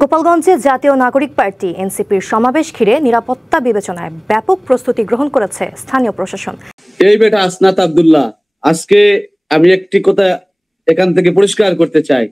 গোপালগঞ্জে জাতীয় নাগরিক পার্টি এনসিপির সমাবেশ ঘিরে নিরাপত্তা বিবেচনায় ব্যাপক প্রস্তুতি গ্রহণ করেছে স্থানীয় প্রশাসন। এই বেটা আসনাত আব্দুল্লাহ, আজকে আমি একটি কথা এখান থেকে পরিষ্কার করতে চাই।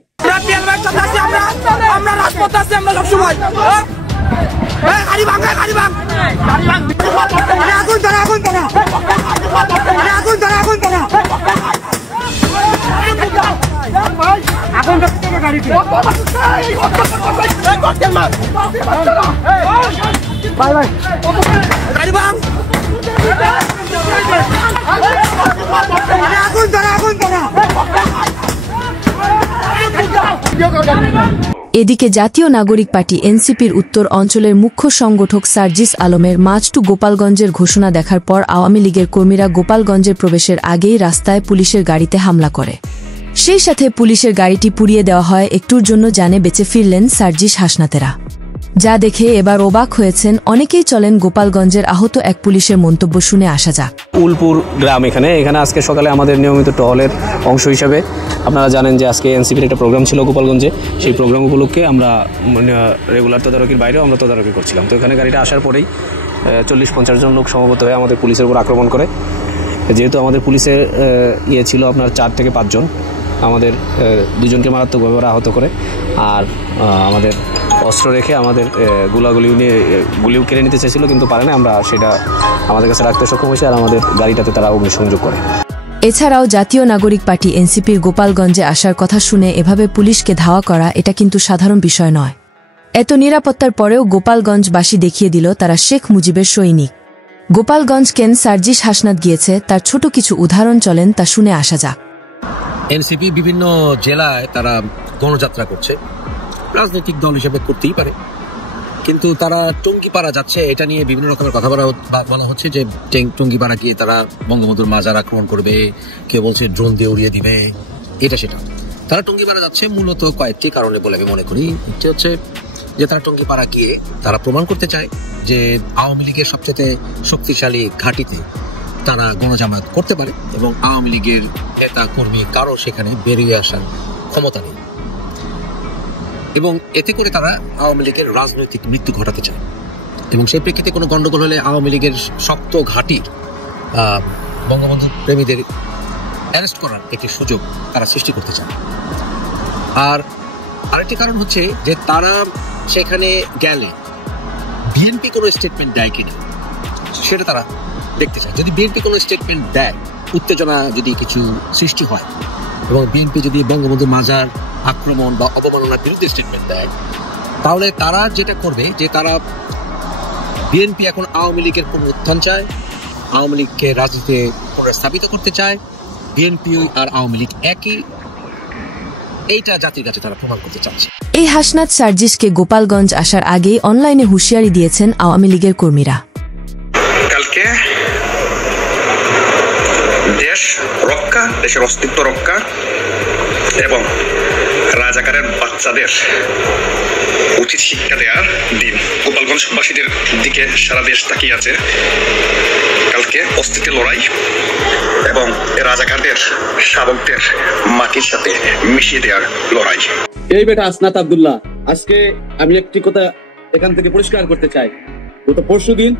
এদিকে জাতীয় নাগরিক পার্টি এনসিপির উত্তর অঞ্চলের মুখ্য সংগঠক সার্জিস আলমের মার্চ টু গোপালগঞ্জের ঘোষণা দেখার পর আওয়ামী লীগের কর্মীরা গোপালগঞ্জের প্রবেশের আগেই রাস্তায় পুলিশের গাড়িতে হামলা করে। সেই সাথে পুলিশের গাড়িটি পুড়িয়ে দেওয়া হয়। একটুর জন্য জানে বেঁচে ফিরলেন সার্জিস হাসনাতেরা, যা দেখে এবার অবাক হয়েছেন অনেকেই। চলেন গোপালগঞ্জের আহত এক পুলিশের মন্তব্য শুনে আসা যাক। উলপুর গ্রাম এখানে আজকে সকালে আমাদের নিয়মিত টহলের অংশ হিসাবে আপনারা জানেন যে আজকে এনসিপির একটা প্রোগ্রাম ছিল গোপালগঞ্জে। সেই প্রোগ্রাম উপলক্ষে আমরা রেগুলার তদারকির বাইরেও আমরা তদারকি করছিলাম। তো এখানে গাড়িটা আসার পরেই 40-50 জন লোক সমবেত হয়ে আমাদের পুলিশের উপর আক্রমণ করে। যেহেতু আমাদের পুলিশের ছিল আপনার 4 থেকে 5 জন, আমাদের 2 জনকে মারাত্মকভাবে আহত করে, আর আমাদের অস্ত্র রেখে আমাদের গুলিও কেড়ে নিতে চেয়েছিল, কিন্তু পারে না। আমরা সেটা আমাদের কাছে রাখতে সক্ষম হয়েছি, আর আমাদের গাড়িটাতে তারা অগ্নিসংযোগ করে। এছাড়াও জাতীয় নাগরিক পার্টি এনসিপির গোপালগঞ্জে আসার কথা শুনে এভাবে পুলিশকে ধাওয়া করা এটা কিন্তু সাধারণ বিষয় নয়। এত নিরাপত্তার পরেও গোপালগঞ্জবাসী দেখিয়ে দিল তারা শেখ মুজিবের সৈনিক। গোপালগঞ্জ কেন সার্জিস হাসনাত গিয়েছে তার ছোট কিছু উদাহরণ চলেন তা শুনে আসা যাক। এনসিপি বিভিন্ন জেলায় তারা গণযাত্রা করছে, রাজনৈতিক দল হিসেবে করতেই পারে, কিন্তু তারা টুঙ্গিপাড়া যাচ্ছে এটা নিয়ে বিভিন্ন রকমের কথা বলা হচ্ছে যে টুঙ্গিপাড়া গিয়ে তারা বঙ্গবন্ধুর মাজার আক্রমণ করবে, কেউ বলছে ড্রোন দিয়ে উড়িয়ে দিবে, এটা সেটা। তারা টুঙ্গিপাড়া যাচ্ছে মূলত কয়েকটি কারণে বলে আমি মনে করি। একটি হচ্ছে যে তারা টুঙ্গিপাড়া গিয়ে তারা প্রমাণ করতে চায় যে আওয়ামী লীগের সবচেয়ে শক্তিশালী ঘাঁটিতে তারা গণজামায়াত করতে পারে এবং আওয়ামী লীগের নেতা কর্মী কারো সেখানে বেরিয়ে আসার ক্ষমতা নেই, এবং এতে করে তারা আওয়ামী লীগের রাজনৈতিক মৃত্যু ঘটাতে চায়। এবং সেই প্রেক্ষিতে কোনো গন্ডগোল হলে আওয়ামী লীগের শক্ত ঘাঁটির বঙ্গবন্ধু প্রেমীদের অ্যারেস্ট করার একটি সুযোগ তারা সৃষ্টি করতে চায়। আর আরেকটি কারণ হচ্ছে যে তারা সেখানে গেলে বিএনপি কোনো স্টেটমেন্ট দেয় কিনা সেটা তারা দেখতে চায়। যদি বিএনপি কোনো স্টেটমেন্ট দেয়, উত্তেজনা যদি কিছু সৃষ্টি হয় এবং বিএনপি যদি বঙ্গবন্ধু মাজার আক্রমণ বা অবমাননার বিরুদ্ধে স্টেটমেন্ট দেয়, তাহলে তারা যেটা করবে যে তারা বিএনপি এখন আওয়ামী লীগের পুনরুত্থান চায়, আওয়ামী লীগকে রাজনীতিতে পুনর্স্থাপিত করতে চায়, বিএনপি আর আওয়ামী লীগ একই, এইটা জাতির কাছে তারা প্রমাণ করতে চাচ্ছে। এই হাসনাত সার্জিসকে গোপালগঞ্জ আসার আগেই অনলাইনে হুঁশিয়ারি দিয়েছেন আওয়ামী লীগের কর্মীরা। কালকে দেশ রক্ষা, দেশের অস্তিত্ব রক্ষা এবং রাজাকারের বাচ্চাদের উচিত শিক্ষা দেওয়ার দিন। গোপালগঞ্জবাসীদের দিকে সারা দেশ তাকিয়ে আছে। কালকে অস্তিত্বের লড়াই এবং রাজাকারদের শাবকদের মাটির সাথে মিশিয়ে দেওয়ার লড়াই। এই বেটা আসনাত আব্দুল্লাহ, আজকে আমি একটি কথা এখান থেকে পরিষ্কার করতে চাই। গত পরশুদিন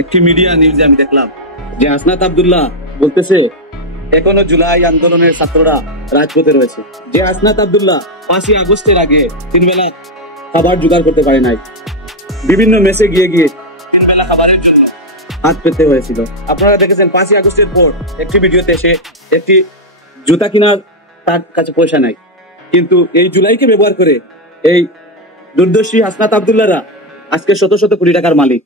একটি মিডিয়া নিউজে আমি দেখলাম যে আসনাত আব্দুল্লাহ বলতেছে এখনো জুলাই আন্দোলনের ছাত্ররা রাজপথে রয়েছে। যে আসনাত আব্দুল্লাহ 5ই আগস্টের আগে 3 বেলা খাবার জোগাড় করতে পারে নাই, বিভিন্ন মেসে গিয়ে 3 বেলা খাবারের জন্য হাত পেতে হয়েছিল। আপনারা দেখেছেন 5ই আগস্টের পর একটি ভিডিওতে সে একটি জুতা কেনার তার কাছে পয়সা নাই, কিন্তু এই জুলাইকে ব্যবহার করে এই দুর্দর্শী আসনাত আব্দুল্লাহরা আজকে শত শত কোটি টাকার মালিক।